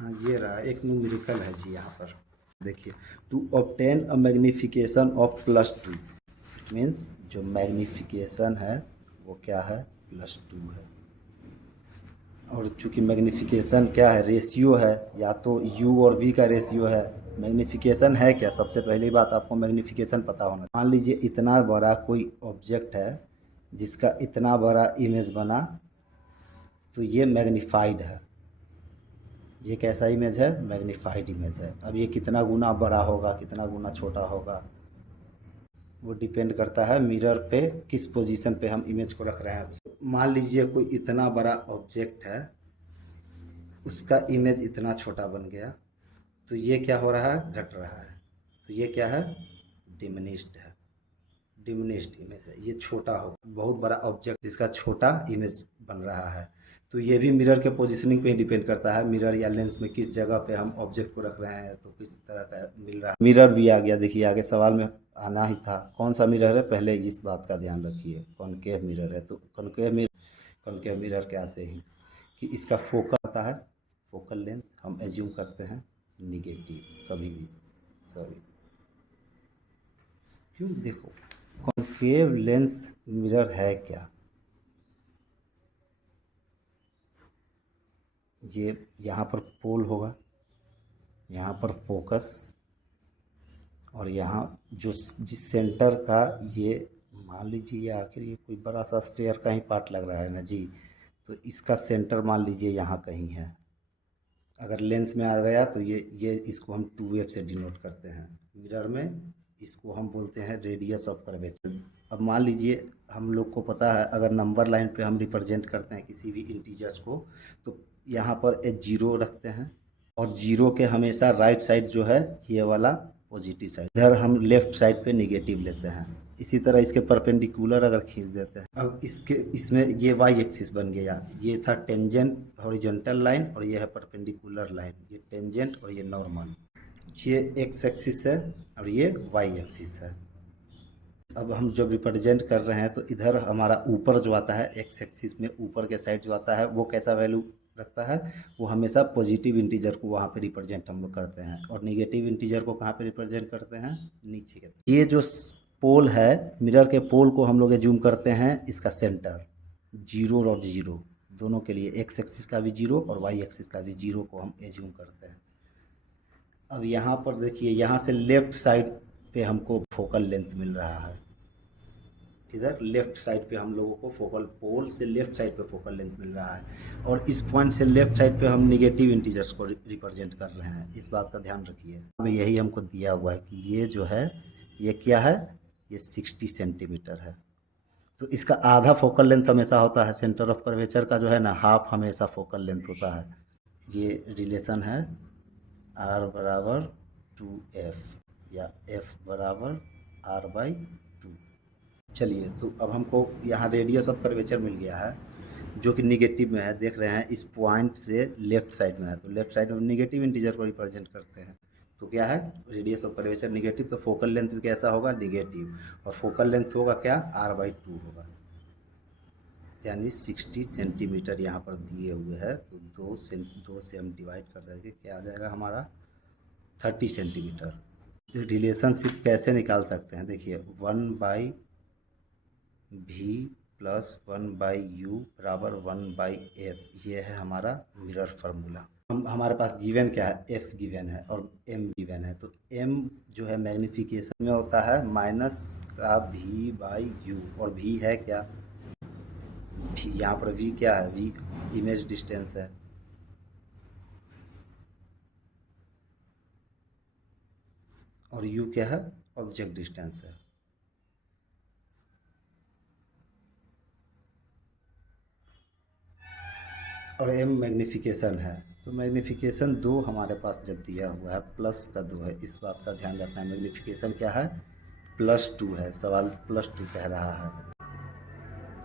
हाँ, ये रहा एक न्यूमेरिकल है जी यहाँ पर। देखिए, to obtain a magnification of +2 means जो मैग्निफिकेशन है वो क्या है, +2 है। और चूंकि मैग्निफिकेशन क्या है, रेशियो है, या तो u और v का रेशियो है। मैग्निफिकेशन है क्या, सबसे पहली बात आपको मैग्निफिकेशन पता होना। मान लीजिए इतना बड़ा कोई ऑब्जेक्ट है जिसका इतना बड़ा इमेज बना, तो ये मैग्नीफाइड है। ये कैसा इमेज है, मैग्नीफाइड इमेज है। अब ये कितना गुना बड़ा होगा, कितना गुना छोटा होगा, वो डिपेंड करता है मिरर पे किस पोजीशन पे हम इमेज को रख रहे हैं। मान लीजिए कोई इतना बड़ा ऑब्जेक्ट है, उसका इमेज इतना छोटा बन गया, तो ये क्या हो रहा है, घट रहा है। तो ये क्या है, डिमिनिश्ड है, डिमिनिश्ड इमेज है। ये छोटा हो, बहुत बड़ा ऑब्जेक्ट जिसका छोटा इमेज बन रहा है। तो ये भी मिरर के पोजीशनिंग पे ही डिपेंड करता है, मिरर या लेंस में किस जगह पे हम ऑब्जेक्ट को रख रहे हैं, तो किस तरह का मिल रहा है। मिरर भी आ गया, देखिए आगे सवाल में आना ही था। कौन सा मिरर है, पहले इस बात का ध्यान रखिए, कॉनकेव मिरर है। तो कॉनकेव मिरर के आते ही कि इसका फोकल आता है, फोकल लेंथ हम एज्यूम करते हैं निगेटिव कभी भी, सॉरी क्यों, देखो कॉनकेव लेंस मिरर है क्या, ये यहाँ पर पोल होगा, यहाँ पर फोकस, और यहाँ जो जिस सेंटर का ये, मान लीजिए ये आखिर ये कोई बड़ा सा स्फेयर का ही पार्ट लग रहा है ना जी, तो इसका सेंटर मान लीजिए यहाँ कहीं है। अगर लेंस में आ गया तो ये इसको हम 2f से डिनोट करते हैं मिरर में, इसको हम बोलते हैं रेडियस ऑफ कर्वेचर। अब मान लीजिए हम लोग को पता है, अगर नंबर लाइन पे हम रिप्रेजेंट करते हैं किसी भी इंटीजर्स को, तो यहाँ पर एक जीरो रखते हैं, और जीरो के हमेशा राइट साइड जो है ये वाला पॉजिटिव साइड, इधर हम लेफ्ट साइड पे निगेटिव लेते हैं। इसी तरह इसके परपेंडिकुलर अगर खींच देते हैं, अब इसमें ये वाई एक्सिस बन गया, ये था टेंजेंट हॉरिजॉन्टल लाइन, और ये है परपेंडिकुलर लाइन, ये टेंजेंट और ये नॉर्मल, ये एक्स एक्सिस है और ये वाई एक्सिस है। अब हम जब रिप्रेजेंट कर रहे हैं तो इधर हमारा ऊपर जो आता है एक्स एक्सिस में, ऊपर के साइड जो आता है वो कैसा वैल्यू रखता है, वो हमेशा पॉजिटिव इंटीजर को वहाँ पे रिप्रेजेंट हम लोग करते हैं, और निगेटिव इंटीजर को कहाँ पे रिप्रेजेंट करते हैं, नीचे के। ये जो पोल है, मिरर के पोल को हम लोग जूम करते हैं इसका सेंटर, जीरो और जीरो दोनों के लिए, एक्स एक्सिस का भी जीरो और वाई एक्सिस का भी जीरो को हम एज्यूम करते हैं। अब यहाँ पर देखिए, यहाँ से लेफ्ट साइड पे हमको फोकल लेंथ मिल रहा है, इधर लेफ्ट साइड पे हम लोगों को फोकल पोल से लेफ्ट साइड पे फोकल लेंथ मिल रहा है, और इस पॉइंट से लेफ्ट साइड पे हम निगेटिव इंटीजर्स को रिप्रेजेंट कर रहे हैं। इस बात का ध्यान रखिए, यही हमको दिया हुआ है कि ये जो है ये क्या है, ये 60 सेंटीमीटर है। तो इसका आधा फोकल लेंथ हमेशा होता है, सेंटर ऑफ कर्वेचर का जो है ना, हाफ हमेशा फोकल लेंथ होता है। ये रिलेशन है r बराबर 2f, या f बराबर r/2। चलिए, तो अब हमको यहाँ रेडियस ऑफ कर्वेचर मिल गया है, जो कि निगेटिव में है। देख रहे हैं इस पॉइंट से लेफ्ट साइड में है, तो लेफ्ट साइड में निगेटिव इंटीजर को रिप्रेजेंट करते हैं। तो क्या है, रेडियस ऑफ कर्वेचर निगेटिव, तो फोकल लेंथ भी कैसा होगा, निगेटिव, और फोकल लेंथ होगा क्या, r/2 होगा, यानी 60 सेंटीमीटर यहाँ पर दिए हुए है। तो 2 से हम डिवाइड कर देंगे, क्या आ जाएगा हमारा, 30 सेंटीमीटर। रिलेशनशिप कैसे निकाल सकते हैं, देखिए 1/v प्लस 1/u बराबर 1/f, ये है हमारा मिरर फार्मूला। हमारे पास गिवन क्या है, f गिवन है और m गिवन है। तो m जो है मैग्निफिकेशन में होता है माइनस का v/u, और v है क्या, v, यहाँ पर v क्या है, v इमेज डिस्टेंस है, और u क्या है, ऑब्जेक्ट डिस्टेंस है। और m मैग्निफिकेशन है। तो मैग्निफिकेशन 2 हमारे पास जब दिया हुआ है, प्लस का 2 है, इस बात का ध्यान रखना है। मैग्निफिकेशन क्या है, +2 है, सवाल +2 कह रहा है,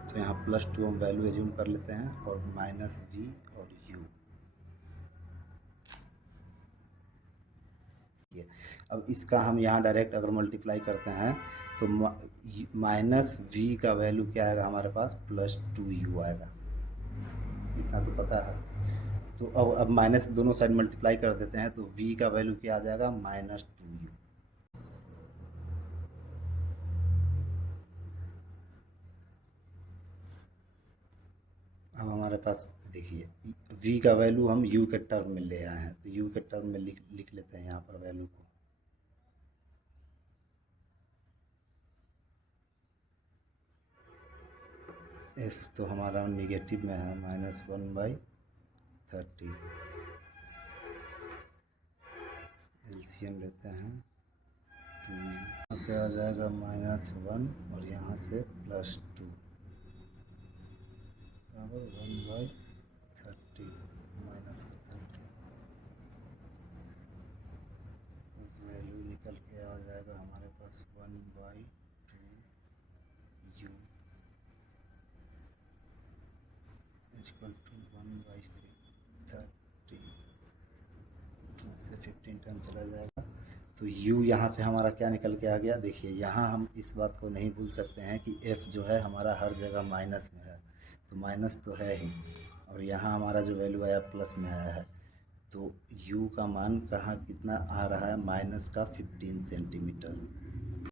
तो यहाँ +2 हम वैल्यू एज्यूम कर लेते हैं, और -v और u। अब इसका हम यहाँ डायरेक्ट अगर मल्टीप्लाई करते हैं तो -v का वैल्यू क्या आएगा हमारे पास, +2u आएगा, इतना तो पता है। तो अब माइनस दोनों साइड मल्टीप्लाई कर देते हैं, तो v का वैल्यू क्या आ जाएगा, -2u। अब हमारे पास देखिए v का वैल्यू हम u के टर्म में ले आए हैं, तो u के टर्म में लिख लेते हैं यहाँ पर वैल्यू को। f तो हमारा निगेटिव में है, -1/30। एलसीएम लेते हैं 2, यहाँ से आ जाएगा -1 और यहाँ से +2 बराबर 1/30 -30। तो वैल्यू निकल के आ जाएगा हमारे पास 1/2u इक्वल टू 1/30। 2 से 15 टाइम चला जाएगा, तो u यहाँ से हमारा क्या निकल के आ गया। देखिए यहाँ हम इस बात को नहीं भूल सकते हैं कि f जो है हमारा हर जगह माइनस में है, तो माइनस तो है ही, और यहाँ हमारा जो वैल्यू आया प्लस में आया है, तो u का मान कहाँ कितना आ रहा है, -15 सेंटीमीटर।